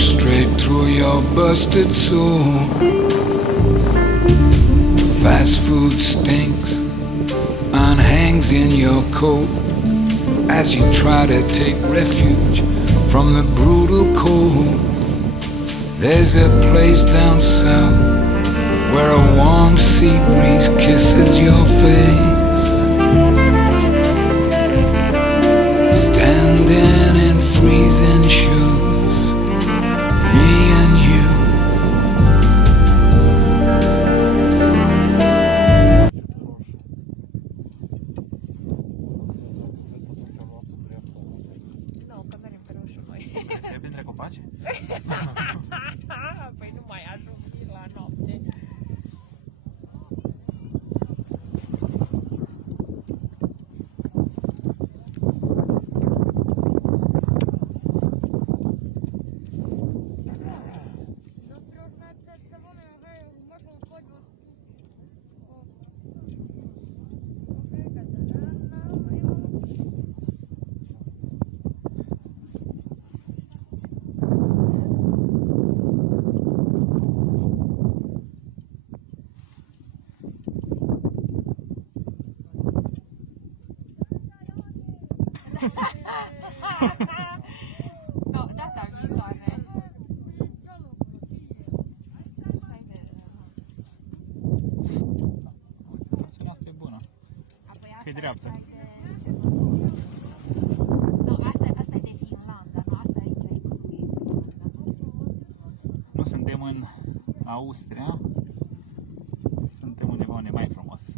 straight through your busted soul. Fast food stinks and hangs in your coat as you try to take refuge from the brutal cold. There's a place down south where a warm sea breeze kisses your face. Standing in freezing shoes, me and you. Să iei printre copaci? Păi nu mai ajung la noapte. No, data viitoare. Partea noastră e bună. Că e dreaptă. Nu, asta e de Finlanda, nu, asta aici e cu Nu suntem în Austria, suntem undeva unde e mai frumos.